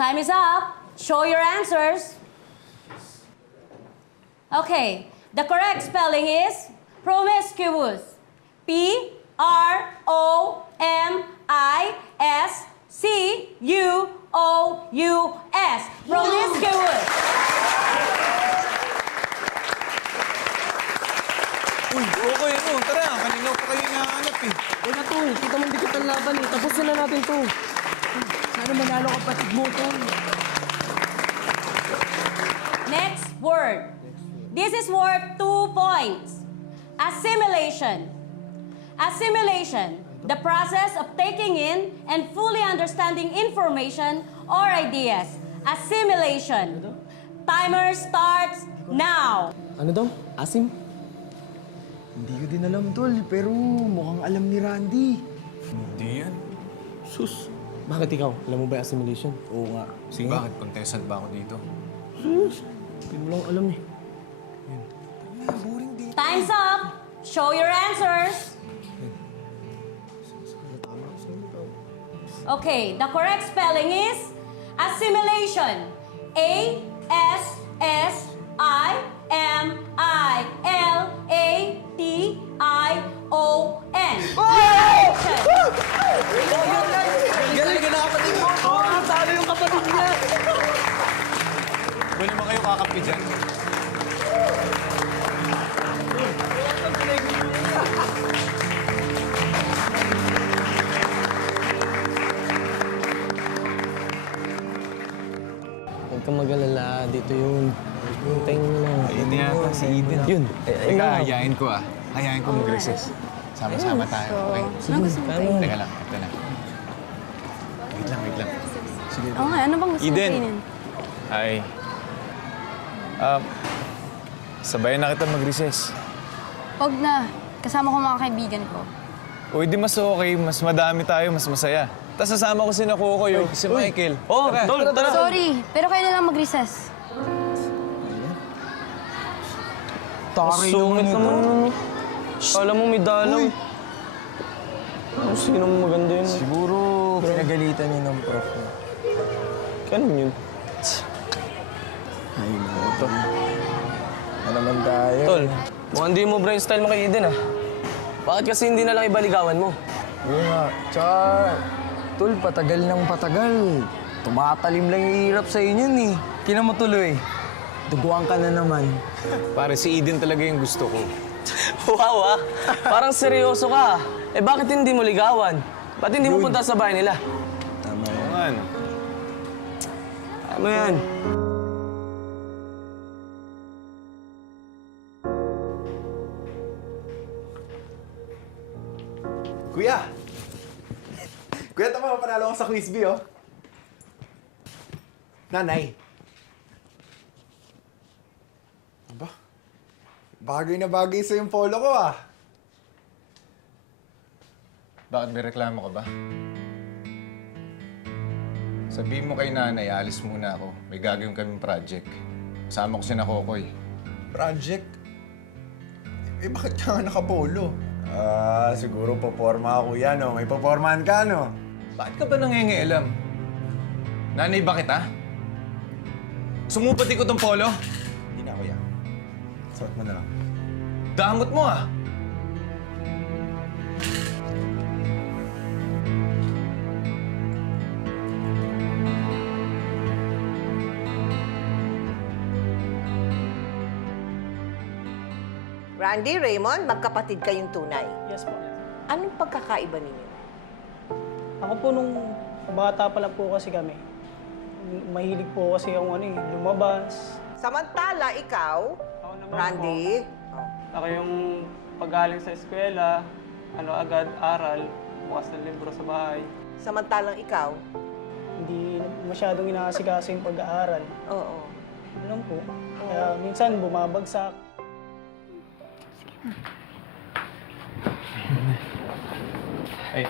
Time is up. Show your answers. Okay, the correct spelling is promiscuous. P-R-O-M-I-S-C-U-O-U-S. Promiscuous. Uy, okay mo. Tara, kanina pa kayo inaanap eh. Uy na tol, kita mo dikit ang laban eh. Tapusin na natin to. Sana manalo kapatid mo, tol. Next word. This is worth 2 points. Assimilation. Assimilation, the process of taking in and fully understanding information or ideas. Assimilation. Timer starts now. Ano daw? Asim? Hindi ko din alam, tol, pero mukhang alam ni Randy. Hindi yan. Sus. Bakit ikaw? Alam mo ba yung assimilation? Oo nga. Sige. Bakit? Contestant ba ako dito? Sus. Hindi mo lang alam eh. Boring dito. Time's up. Show your answers. Okay, the correct spelling is assimilation. A-S-S-I-M-I-L-A-T-I-O-N. Galing na kapatid mo! Oo, talo yung kapatid niya! Ba naman kayo kakapi dyan? Huwag kang mag-alala. Dito yun. Hintayin mo lang. Ayun yata si Eden. Yun. Teka, hayain ko ah. Hayain ko mag-recess. Sama-sama tayo, okay? Ano gusto mo kainin? Teka lang, ito lang. Wait lang. Sige. Oo nga, ano bang gusto mo Eden. kainin? Hi. Sabayan na kita mag-recess. Huwag na. Kasama ko mga kaibigan ko. Uy, di mas okay. Mas madami tayo, mas masaya. Tapos sasama ko si Nakukoy, si Michael. Oh, tol, tara! Sorry, pero kayo na lang mag-recess. Sungit naman nun. Alam mo, may dalaw. Ano, sino mo maganda yun? Siguro pinagalitan niya ng prof niya. Ganun yun. Ay, ito. Ano naman tayo? Tol, mukhang di mo brain style mo kay Eden ah. Bakit kasi hindi na lang ibaligawan mo? Oo nga. Tsaka, tol, patagal ng patagal. Tumatalim lang yung hirap sa inyo eh. Kina mo tuloy. Duguan ka na naman. Pare, si Eden talaga yung gusto ko. Wow ah, parang seryoso ka. Eh bakit hindi mo ligawan? Ba't hindi mo punta sa bahay nila? Tama Oo yan. nga, no? Ano yan? Kuya! Kuya, tama, panalo ako sa quiz bee, oh. Nanay. Aba, bagay na bagay sa yung polo ko, ah. Bakit may reklamo ka ba? Sabihin mo kay nanay, alis muna ako. May gagawin kaming project. Kasama ko si Nakokoy. Project? Eh, bakit ka nga nakapolo? Siguro paporma ako yan, no? May papormahan ka, no? Bakit ka ba nangingialam? Nanay ba kita? Sumupati ko tong polo? Hindi na, kuya. Suot mo na lang. Damot mo ah! Randy, Raymond, magkapatid kayong tunay. Yes po. Anong pagkakaiba ninyo? Ako po nung bata pa lang po kasi kami, mahilig po kasi akong lumabas. Samantala, ikaw, Ako naman Randy, po, ako yung pag-galing sa eskwela, agad aral, bukas ng libro sa bahay. samantalang ikaw, Hindi masyadong inaasikaso yung pag-aaral. oo. Ano po? Kaya minsan bumabagsak. Ay,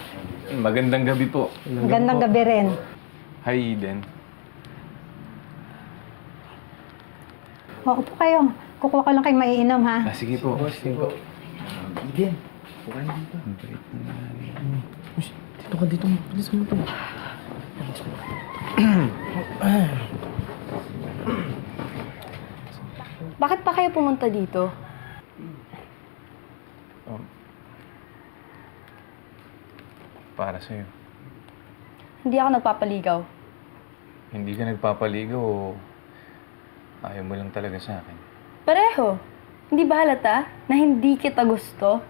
magandang gabi po. Magandang gabi rin. Hi, Eden. Ako po kayo. Kukuha ko lang kayo maiinom, ha? Sige po. Sige po. Dito ka, dito mo. Bilis mo ito. Bakit pa kayo pumunta dito? Para sa'yo. Hindi ako nagpapaligaw. Hindi ka nagpapaligaw o ayaw mo lang talaga sa akin? Pareho. Hindi ba halata na hindi kita gusto?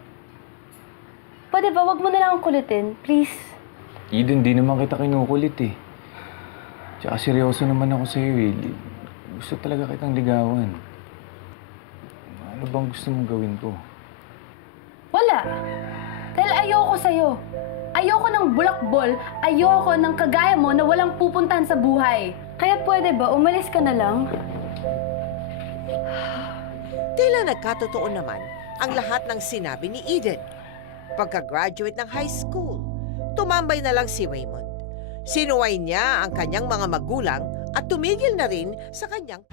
Pwede ba, wag mo na lang akong kulitin, please? Eden, di naman kita kinukulit eh. Tsaka seryoso naman ako sa'yo eh. Gusto talaga kitang ligawan. Ano bang gusto mong gawin ko? Wala. Dahil ayoko sa'yo. Ayoko ng bulakbol. Ayoko ng kagaya mo na walang pupuntahan sa buhay. Kaya pwede ba, umalis ka na lang? Tila nagkatotoo naman ang lahat ng sinabi ni Eden. Pagka-graduate ng high school, tumambay na lang si Raymond. Sinuway niya ang kanyang mga magulang at tumigil na rin sa kanyang